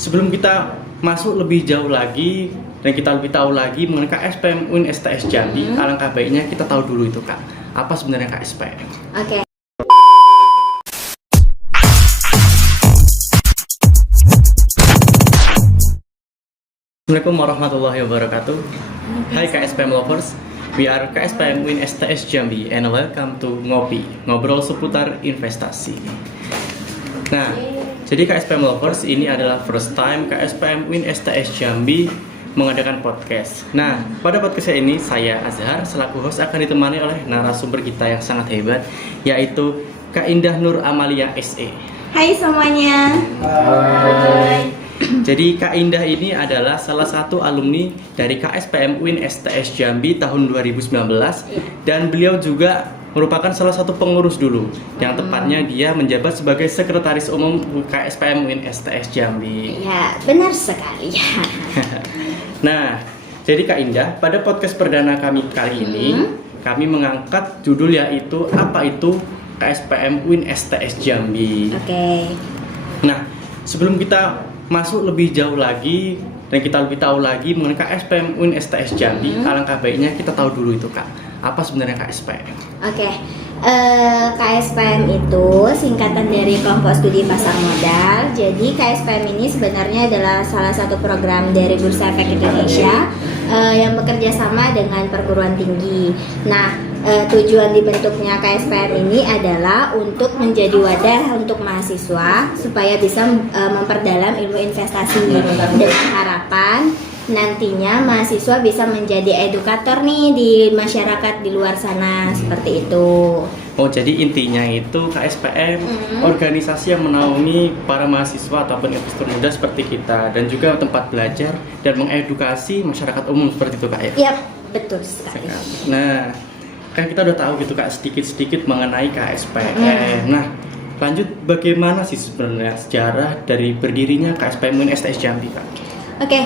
sebelum kita masuk lebih jauh lagi dan kita lebih tahu lagi mengenai KSPM UIN STS Jambi, alangkah baiknya kita tahu dulu itu Kak, apa sebenarnya KSPM. Oke. Assalamualaikum warahmatullahi wabarakatuh. Hai KSPM lovers, we are KSPM UIN STS Jambi and welcome to Ngopi, ngobrol seputar investasi. Nah, jadi KSPM lovers, ini adalah first time KSPM UIN STS Jambi mengadakan podcast. Nah, pada podcast ini saya Azhar selaku host akan ditemani oleh narasumber kita yang sangat hebat, yaitu Kak Indah Nur Amalia SE. Hai semuanya. Hai. Jadi Kak Indah ini adalah salah satu alumni dari KSPM UIN STS Jambi tahun 2019 dan beliau juga merupakan salah satu pengurus dulu, yang tepatnya dia menjabat sebagai Sekretaris Umum KSPM UIN STS Jambi. Ya, benar sekali. Nah, jadi Kak Indah, pada podcast perdana kami kali ini kami mengangkat judul yaitu apa itu KSPM UIN STS Jambi. Oke. Nah, sebelum kita masuk lebih jauh lagi dan kita lebih tahu lagi mengenai KSPM UIN STS Jambi, alangkah baiknya kita tahu dulu itu Kak, apa sebenarnya KSPM. Oke. KSPM itu singkatan dari kelompok studi pasar modal. Jadi KSPM ini sebenarnya adalah salah satu program dari Bursa Efek Indonesia yang bekerja sama dengan perguruan tinggi. Nah, tujuan dibentuknya KSPM ini adalah untuk menjadi wadah untuk mahasiswa supaya bisa memperdalam ilmu investasi dengan harapan nantinya mahasiswa bisa menjadi edukator nih di masyarakat di luar sana, seperti itu. Oh, jadi intinya itu KSPM organisasi yang menaungi para mahasiswa ataupun investor muda seperti kita, dan juga tempat belajar dan mengedukasi masyarakat umum seperti itu Kak ya? Iya, betul sekali. Nah, kan kita udah tahu gitu Kak sedikit-sedikit mengenai KSPM. Nah, lanjut bagaimana sih sebenarnya sejarah dari berdirinya KSPM UIN STS Jambi Kak? Oke,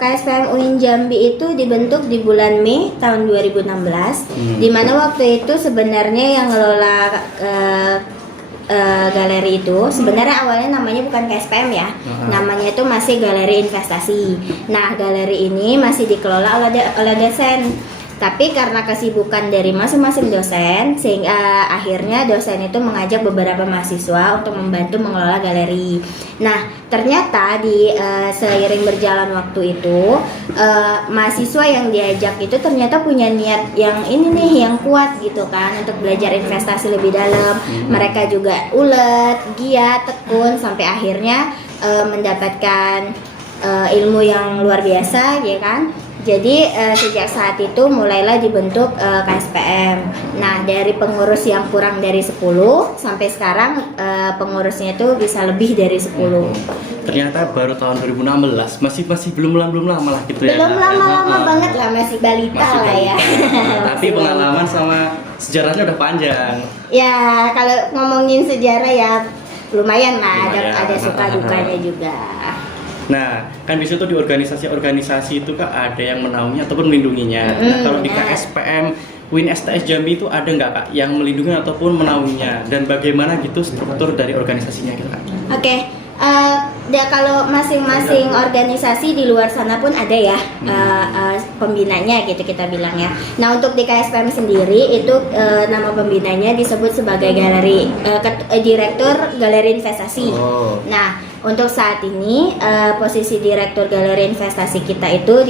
KSPM UIN Jambi itu dibentuk di bulan Mei tahun 2016, di mana waktu itu sebenarnya yang ngelola galeri itu sebenarnya awalnya namanya bukan KSPM ya, namanya itu masih Galeri Investasi. Nah, galeri ini masih dikelola oleh dosen. Tapi karena kesibukan dari masing-masing dosen, sehingga akhirnya dosen itu mengajak beberapa mahasiswa untuk membantu mengelola galeri. Nah, ternyata di seiring berjalan waktu itu, mahasiswa yang diajak itu ternyata punya niat yang ini nih, yang kuat gitu kan, untuk belajar investasi lebih dalam. Mereka juga ulet, giat, tekun, sampai akhirnya mendapatkan ilmu yang luar biasa, ya kan. Jadi sejak saat itu mulailah dibentuk KSPM. Nah, dari pengurus yang kurang dari 10 sampai sekarang pengurusnya itu bisa lebih dari 10. Ternyata baru tahun 2016, masih belum lama lah gitu ya. Belum lama banget lah, masih balita masih lah ya. Tapi pengalaman sama sejarahnya udah panjang. Ya, kalau ngomongin sejarah ya lumayan lah, ada suka dukanya juga. Nah, kan di situ di organisasi-organisasi itu Kak ada yang menaungi ataupun melindunginya. Nah, kalau di KSPM UIN STS Jambi itu ada nggak Kak yang melindungi ataupun menaunginya, dan bagaimana gitu struktur dari organisasinya gitu Kak? Oke. Kalau masing-masing organisasi di luar sana pun ada ya pembinanya gitu kita bilang ya. Nah, untuk di KSPM sendiri itu nama pembinanya disebut sebagai Direktur Galeri Investasi. Nah, untuk saat ini posisi Direktur Galeri Investasi kita itu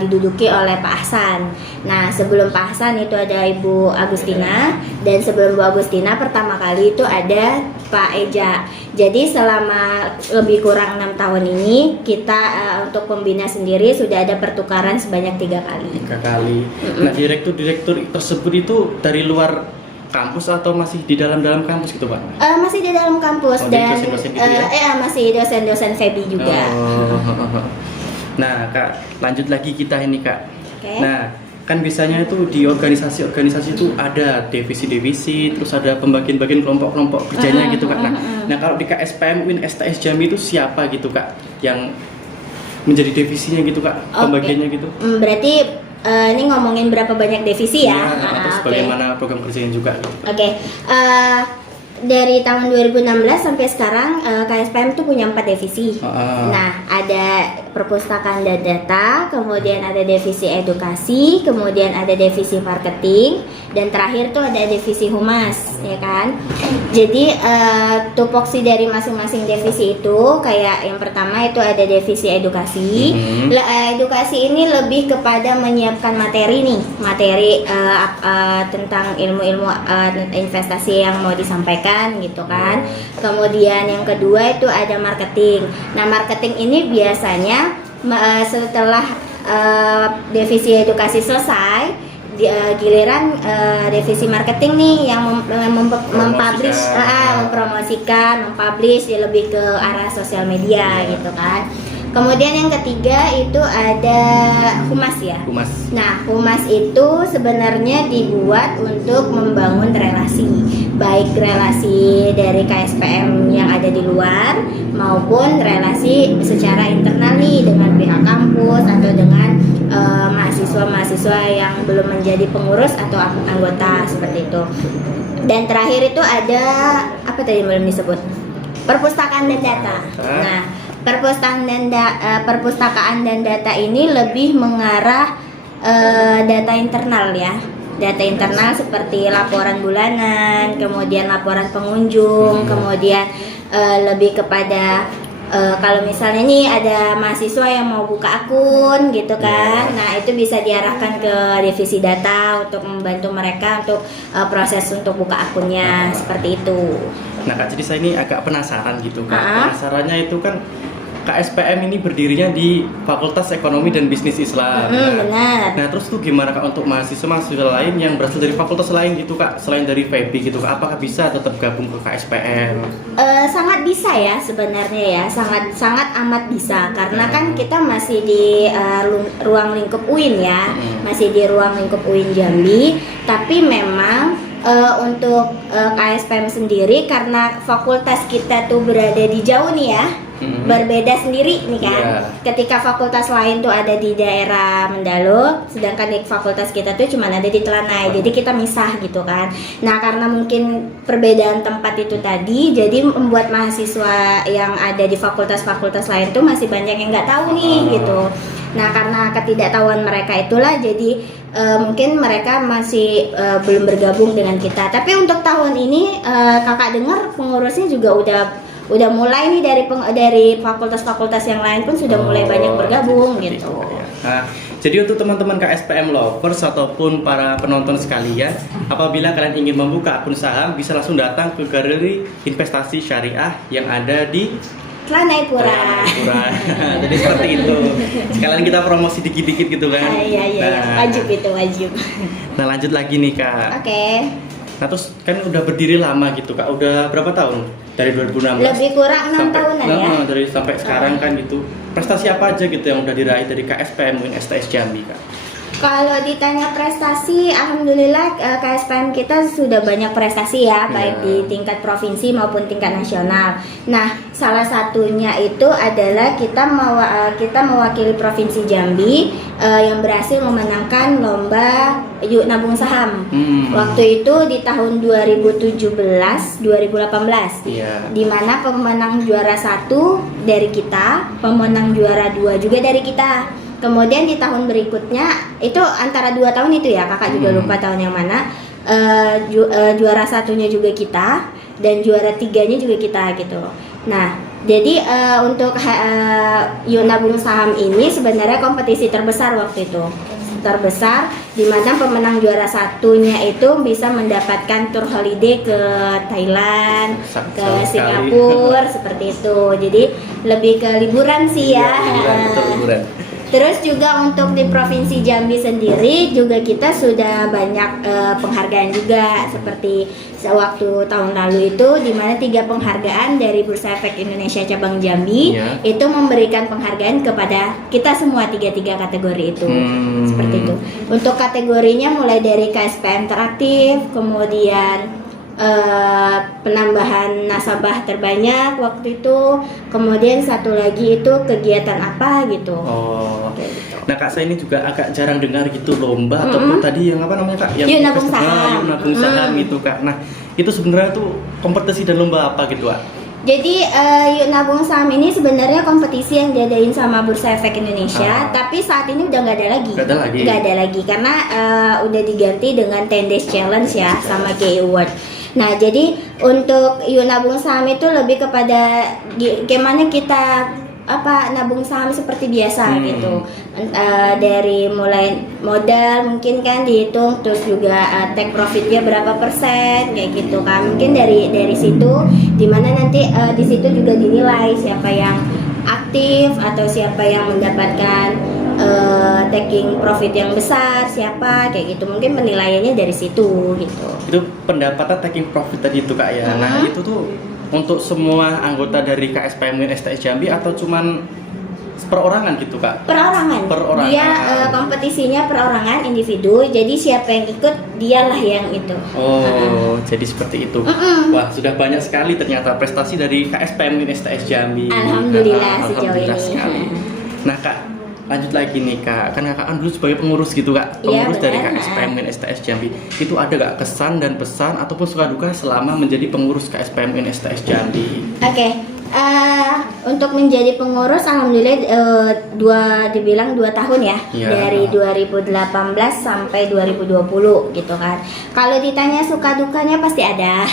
diduduki oleh Pak Ahsan. Nah, sebelum Pak Ahsan itu ada Ibu Agustina, dan sebelum Bu Agustina pertama kali itu ada Pak Eja. Jadi selama lebih kurang 6 tahun ini kita untuk pembina sendiri sudah ada pertukaran sebanyak 3 kali. 3 kali. Nah, direktur tersebut itu dari luar kampus atau masih di dalam kampus gitu Pak? Masih di dalam kampus, dan dosen-dosen gitu ya? masih dosen-dosen FEBI juga. Nah Kak, lanjut lagi kita ini Kak. Okay. Nah, kan biasanya itu di organisasi itu ada divisi, terus ada pembagian kelompok kerjanya gitu Kak. Nah, kalau di KSPM UIN STS Jambi itu siapa gitu Kak yang menjadi divisinya gitu Kak, pembagiannya gitu? Berarti ini ngomongin berapa banyak divisi ya? Terus bagaimana program kerjanya juga gitu. Oke. dari tahun 2016 sampai sekarang KSPM tuh punya 4 divisi. Nah, ada perpustakaan dan data, kemudian ada divisi edukasi, kemudian ada divisi marketing, dan terakhir tuh ada divisi humas, ya kan? Jadi tupoksi dari masing-masing divisi itu kayak yang pertama itu ada divisi edukasi. Edukasi ini lebih kepada menyiapkan materi nih, materi tentang ilmu-ilmu investasi yang mau disampaikan gitu kan. Kemudian yang kedua itu ada marketing. Nah, marketing ini biasanya setelah divisi edukasi selesai, giliran divisi marketing nih yang mempublish, mempromosikan, mempublish dia lebih ke arah sosial media gitu kan. Kemudian yang ketiga itu ada humas ya. Nah, humas itu sebenarnya dibuat untuk membangun relasi, baik relasi dari KSPM yang ada di luar maupun relasi secara internal nih dengan pihak kampus atau dengan mahasiswa-mahasiswa yang belum menjadi pengurus atau anggota seperti itu. Dan terakhir itu ada apa tadi belum disebut? Perpustakaan dan data. Nah, perpustakaan dan data ini lebih mengarah data internal ya. Data internal seperti laporan bulanan, kemudian laporan pengunjung, kemudian lebih kepada kalau misalnya nih ada mahasiswa yang mau buka akun gitu kan, nah itu bisa diarahkan ke divisi data untuk membantu mereka untuk proses untuk buka akunnya seperti itu. Nah Kak, jadi saya ini agak penasaran gitu Kak. Penasarannya itu kan KSPM ini berdirinya di Fakultas Ekonomi dan Bisnis Islam. Benar. Nah terus tuh gimana Kak untuk mahasiswa lain yang berasal dari fakultas lain gitu Kak, selain dari FEB gitu Kak, apakah bisa tetap gabung ke KSPM? Sangat bisa ya sebenarnya ya, sangat amat bisa karena kan kita masih di ruang lingkup UIN ya, masih di ruang lingkup UIN Jambi, tapi memang untuk KSPM sendiri karena fakultas kita tuh berada di jauh nih ya, berbeda sendiri nih kan. Ketika fakultas lain tuh ada di daerah Mendalo, sedangkan di fakultas kita tuh cuma ada di Telanai, jadi kita misah gitu kan. Nah karena mungkin perbedaan tempat itu tadi, jadi membuat mahasiswa yang ada di fakultas-fakultas lain tuh masih banyak yang nggak tahu nih gitu. Nah karena ketidaktahuan mereka itulah jadi mungkin mereka masih belum bergabung dengan kita. Tapi untuk tahun ini kakak dengar pengurusnya juga udah mulai nih dari fakultas-fakultas yang lain pun sudah mulai banyak bergabung gitu. Nah, jadi untuk teman-teman KSPM Lovers ataupun para penonton sekalian, apabila kalian ingin membuka akun saham bisa langsung datang ke Galeri Investasi Syariah yang ada di Telanai Pura. Jadi seperti itu. Sekalian kita promosi dikit-dikit gitu kan. Iya, wajib itu wajib. Nah lanjut lagi nih Kak. Oke. Nah terus kan udah berdiri lama gitu Kak, udah berapa tahun? Dari 2016? Lebih kurang 6 tahunan ya. Dari sampai sekarang kan gitu. Prestasi apa aja gitu yang udah diraih dari KSPM UIN STS Jambi Kak? Kalau ditanya prestasi, alhamdulillah KSPM kita sudah banyak prestasi ya, baik di tingkat provinsi maupun tingkat nasional. Nah, salah satunya itu adalah kita mewakili Provinsi Jambi yang berhasil memenangkan lomba Yuk Nabung Saham. Waktu itu di tahun 2017-2018, di mana pemenang juara 1 dari kita, pemenang juara 2 juga dari kita. Kemudian di tahun berikutnya itu antara 2 tahun itu ya, kakak juga lupa tahun yang mana. Juara 1-nya juga kita dan juara 3-nya juga kita gitu. Nah, jadi untuk Yuk Nabung Saham ini sebenarnya kompetisi terbesar waktu itu. Terbesar di mana pemenang juara 1-nya itu bisa mendapatkan tour holiday ke Thailand, ke Singapura seperti itu. Jadi lebih ke liburan sih ya. Liburan. Terus juga untuk di Provinsi Jambi sendiri juga kita sudah banyak penghargaan juga, seperti waktu tahun lalu itu di mana 3 penghargaan dari Bursa Efek Indonesia Cabang Jambi itu memberikan penghargaan kepada kita semua 3 kategori itu. Seperti itu. Untuk kategorinya mulai dari KSPM teraktif, kemudian penambahan nasabah terbanyak waktu itu, kemudian satu lagi itu kegiatan apa gitu. Gitu. Nah Kak, saya ini juga agak jarang dengar gitu lomba ataupun tadi yang apa namanya Kak, yang Yuk Nabung Saham. Yuk Nabung Saham gitu Kak. Nah Itu sebenarnya tuh kompetisi dan lomba apa gitu, Kak? Jadi Yuk Nabung Saham ini sebenarnya kompetisi yang diadain sama Bursa Efek Indonesia, tapi saat ini udah nggak ada lagi. Nggak ada lagi karena udah diganti dengan 10 Days Challenge ya sama KI Award. Nah, jadi untuk Yuk Nabung Saham itu lebih kepada gimana kita nabung saham seperti biasa gitu. Dari mulai modal mungkin kan dihitung, terus juga take profitnya berapa persen kayak gitu kan. Mungkin dari situ dimana nanti di situ juga dinilai siapa yang aktif atau siapa yang mendapatkan taking profit yang besar, siapa kayak gitu. Mungkin penilaiannya dari situ gitu. Itu pendapatan taking profit tadi itu, Kak ya. Nah, itu tuh untuk semua anggota dari KSPM Win STS Jambi atau cuman perorangan gitu, Kak? Perorangan. Dia kompetisinya perorangan, individu. Jadi siapa yang ikut dialah yang itu. Jadi seperti itu. Wah, sudah banyak sekali ternyata prestasi dari KSPM Win STS Jambi. Alhamdulillah sejauh ini. Sekali. Nah, Kak, lanjut lagi nih, Kak. Kan Kakak kan dulu sebagai pengurus gitu, Kak. Pengurus dari KSPM Win STS Jambi. Itu ada gak kesan dan pesan ataupun suka duka selama menjadi pengurus KSPM Win STS Jambi? Oke. Untuk menjadi pengurus alhamdulillah dibilang 2 tahun ya. Dari 2018 sampai 2020 gitu kan. Kalau ditanya suka dukanya pasti ada.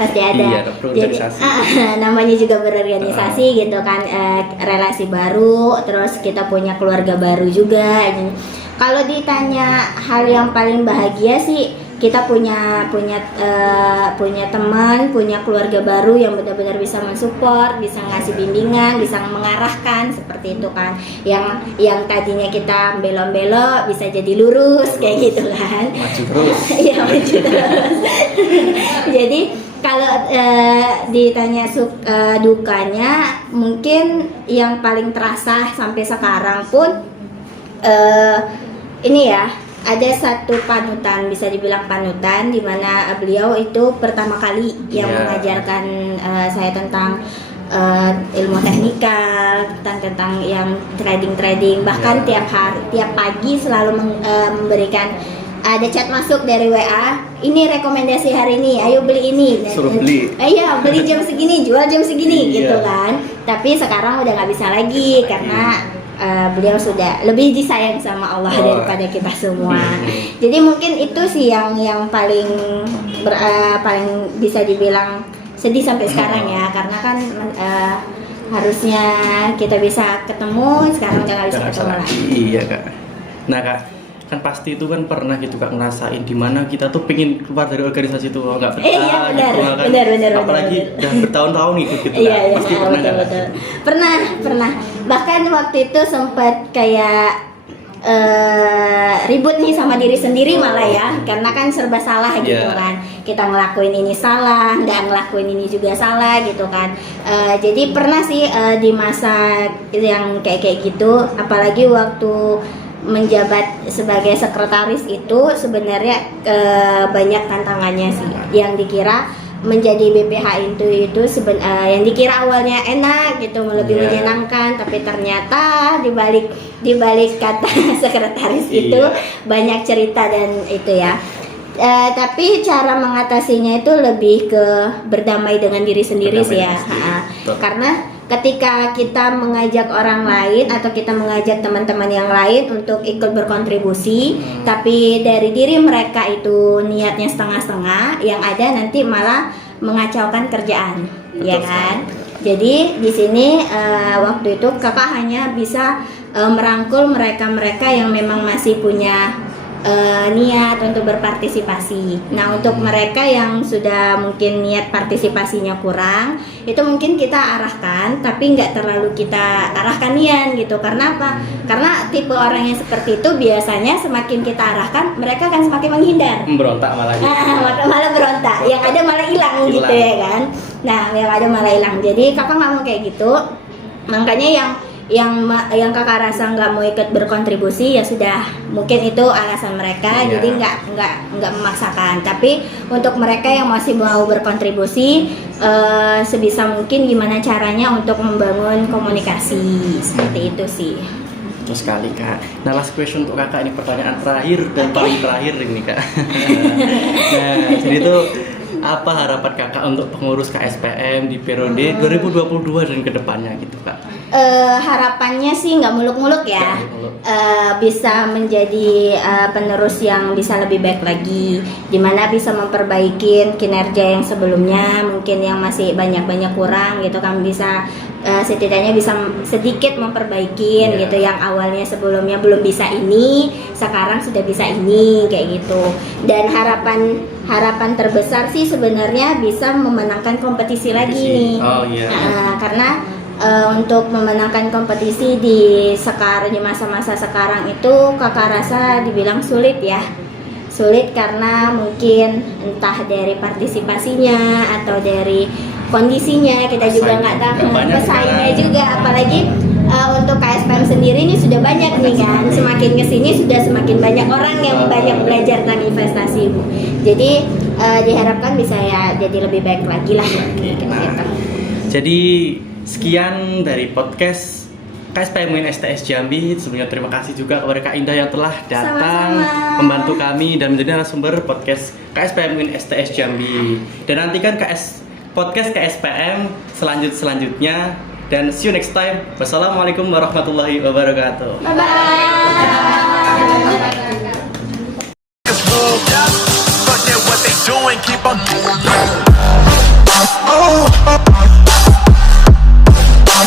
Pasti ada. Jadi namanya juga berorganisasi gitu kan, relasi baru, terus kita punya keluarga baru juga. Kalau ditanya hal yang paling bahagia sih, kita punya teman, punya keluarga baru yang benar-benar bisa mensupport, bisa ngasih bimbingan, bisa mengarahkan seperti itu kan. Yang tadinya kita belok-belok bisa jadi lurus kayak gitu kan. Maju terus. Iya, maju terus. Jadi kalau ditanya dukanya, mungkin yang paling terasa sampai sekarang pun ini ya, ada satu panutan, bisa dibilang panutan, di mana beliau itu pertama kali yang mengajarkan saya tentang ilmu teknikal, tentang yang trading, bahkan tiap pagi selalu memberikan ada chat masuk dari WA, ini rekomendasi hari ini, ayo beli ini. Suruh beli. Iya, beli jam segini, jual jam segini gitu kan. Tapi sekarang udah nggak bisa lagi karena beliau sudah lebih disayang sama Allah daripada kita semua. Jadi mungkin itu sih yang paling bisa dibilang sedih sampai sekarang ya, karena kan harusnya kita bisa ketemu, sekarang udah nggak bisa ketemu lagi. Iya, Kak. Nah, Kak, kan pasti itu kan pernah gitu, Kak, ngerasain di mana kita tuh pengen keluar dari organisasi itu nggak betah gitu kan. Benar, apalagi udah bertahun-tahun ikut gitu kan. Pasti pernah nggak? Pernah. Bahkan waktu itu sempat kayak ribut nih sama diri sendiri malah ya, karena kan serba salah gitu kan. Kita ngelakuin ini salah, nggak ngelakuin ini juga salah gitu kan. Jadi pernah sih di masa yang kayak gitu, apalagi waktu menjabat sebagai sekretaris itu sebenarnya banyak tantangannya sih. Yang dikira menjadi BPH itu yang dikira awalnya enak gitu, lebih menyenangkan, tapi ternyata dibalik kata sekretaris itu banyak cerita dan itu ya. Tapi cara mengatasinya itu lebih ke berdamai dengan diri sendiri sih ya. Karena ketika kita mengajak orang lain atau kita mengajak teman-teman yang lain untuk ikut berkontribusi, tapi dari diri mereka itu niatnya setengah-setengah, yang ada nanti malah mengacaukan kerjaan. Betul, ya kan? Jadi di sini waktu itu kakak hanya bisa merangkul mereka-mereka yang memang masih punya niat untuk berpartisipasi. Nah, untuk mereka yang sudah mungkin niat partisipasinya kurang, itu mungkin kita arahkan, tapi nggak terlalu kita arahkan nian gitu. Karena apa? Karena tipe orang yang seperti itu biasanya semakin kita arahkan, mereka akan semakin menghindar. Berontak malah. Malah berontak. Yang ada malah hilang gitu ya kan. Nah, yang ada malah hilang. Jadi kakak nggak mau kayak gitu. Makanya yang kakak rasa nggak mau ikut berkontribusi, ya sudah, mungkin itu alasan mereka. Jadi nggak memaksakan. Tapi untuk mereka yang masih mau berkontribusi, sebisa mungkin gimana caranya untuk membangun komunikasi seperti itu sih. Betul sekali, Kak. Nah, last question untuk kakak, ini pertanyaan terakhir dan paling terakhir ini, Kak. Nah, jadi itu Apa harapan kakak untuk pengurus KSPM di periode 2022 dan kedepannya gitu kak? Harapannya sih nggak muluk-muluk ya. Nggak muluk. Bisa menjadi penerus yang bisa lebih baik lagi, dimana bisa memperbaiki kinerja yang sebelumnya mungkin yang masih banyak kurang gitu kan, bisa setidaknya bisa sedikit memperbaikin gitu, yang awalnya sebelumnya belum bisa ini sekarang sudah bisa ini kayak gitu. Dan harapan terbesar sih sebenarnya bisa memenangkan kompetisi lagi nih. Oh iya. Karena untuk memenangkan kompetisi di masa-masa sekarang itu kakak rasa dibilang sulit ya. Sulit karena mungkin entah dari partisipasinya atau dari kondisinya, kita juga nggak tahu pesaingnya juga, apalagi untuk KSPM sendiri ini sudah banyak nih kan, semakin kesini sudah semakin banyak orang yang banyak belajar tentang investasi Bu. Jadi diharapkan bisa ya jadi lebih baik lagi lah gitu. Jadi sekian dari podcast KSPM UIN STS Jambi. Sebelumnya terima kasih juga kepada Kak Indah yang telah datang membantu kami dan menjadi narasumber podcast KSPM UIN STS Jambi. Dan nantikan podcast KSPM selanjutnya dan see you next time. Wassalamualaikum warahmatullahi wabarakatuh. Bye bye.